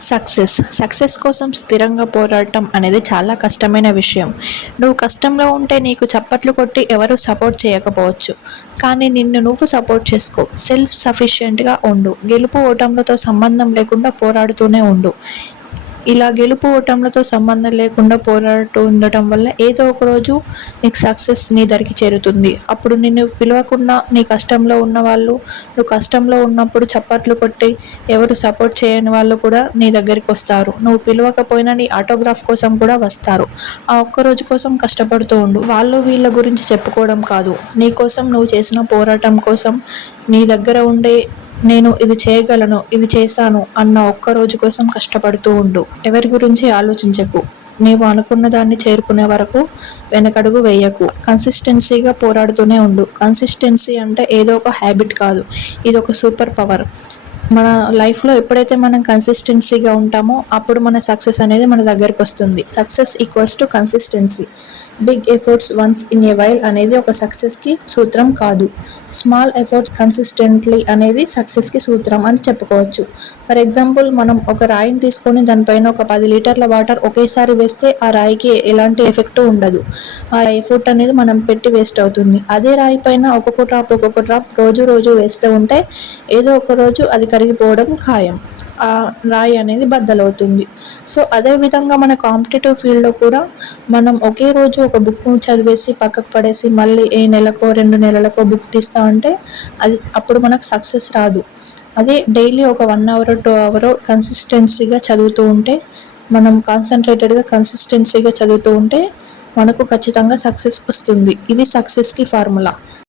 Success కోసం స్థిరంగా పోరాడటం అనేది చాలా కష్టమైన విషయం. నువ్వు కష్టంలో ఉంటే నీకు చప్పట్లు కొట్టి ఎవరు సపోర్ట్ చేయకపోవచ్చు. కానీ నిన్ను నువ్వు సపోర్ట్ చేసుకో. సెల్ఫ్ సఫిషియెంట్‌గా ఉండు. గెలుపు ఓటములతో సంబంధం లేకుండా పోరాడుతూనే ఉండు. ఇలా గెలుపు ఓటములతో సంబంధం లేకుండా పోరాడుతూ ఉండటం వల్ల ఏదో ఒక రోజు నీకు సక్సెస్ నీ దరికి చేరుతుంది. అప్పుడు నిన్ను పిలవకుండా నీ కష్టంలో ఉన్నవాళ్ళు, నువ్వు కష్టంలో ఉన్నప్పుడు చప్పట్లు కొట్టి ఎవరు సపోర్ట్ చేయని వాళ్ళు కూడా నీ దగ్గరికి వస్తారు. నువ్వు పిలవకపోయినా నీ ఆటోగ్రాఫ్ కోసం కూడా వస్తారు. ఆ ఒక్కరోజు కోసం కష్టపడుతూ ఉండు. వాళ్ళు వీళ్ళ గురించి చెప్పుకోవడం కాదు, నీ కోసం నువ్వు చేసిన పోరాటం కోసం నీ దగ్గర ఉండే నేను ఇది చేయగలను, ఇది చేశాను అన్న ఒక్క రోజు కోసం కష్టపడుతూ ఉండు. ఎవరి గురించి ఆలోచించకు. నీవు అనుకున్న దాన్ని చేరుకునే వరకు వెనకడుగు వేయకు. కన్సిస్టెన్సీగా పోరాడుతూనే ఉండు. కన్సిస్టెన్సీ అంటే ఏదో ఒక హ్యాబిట్ కాదు, ఇది ఒక సూపర్ పవర్. మన లైఫ్లో ఎప్పుడైతే మనం కన్సిస్టెన్సీగా ఉంటామో అప్పుడు మన సక్సెస్ అనేది మన దగ్గరికి వస్తుంది. Success equals to consistency. Big efforts once in a while అనేది ఒక సక్సెస్కి సూత్రం కాదు. స్మాల్ ఎఫర్ట్స్ కన్సిస్టెంట్లీ అనేది సక్సెస్కి సూత్రం అని చెప్పుకోవచ్చు. ఫర్ ఎగ్జాంపుల్, మనం ఒక రాయిని తీసుకొని దానిపైన ఒక 10 లీటర్ల వాటర్ ఒకేసారి వేస్తే ఆ రాయికి ఎలాంటి ఎఫెక్ట్ ఉండదు. ఆ ఎఫర్ట్ అనేది మనం పెట్టి వేస్ట్ అవుతుంది. అదే రాయి పైన ఒక్కొక్క డ్రాప్ రోజు రోజు వేస్తూ ఉంటే ఏదో ఒక రోజు అది కరిగిపోవడం ఖాయం. ఆ రాయి అనేది బద్దలవుతుంది. సో అదేవిధంగా మన కాంపిటేటివ్ ఫీల్డ్లో కూడా మనం ఒకే రోజు ఒక బుక్ను చదివేసి పక్కకు పడేసి మళ్ళీ ఏ నెలకో 2 నెలలకో బుక్ తీస్తా ఉంటే అది అప్పుడు మనకు సక్సెస్ రాదు. అదే డైలీ ఒక 1 అవర్ 2 అవర్ కన్సిస్టెన్సీగా చదువుతూ ఉంటే, మనం కాన్సన్ట్రేటెడ్గా కన్సిస్టెన్సీగా చదువుతూ ఉంటే మనకు ఖచ్చితంగా సక్సెస్ వస్తుంది. ఇది సక్సెస్కి ఫార్ములా.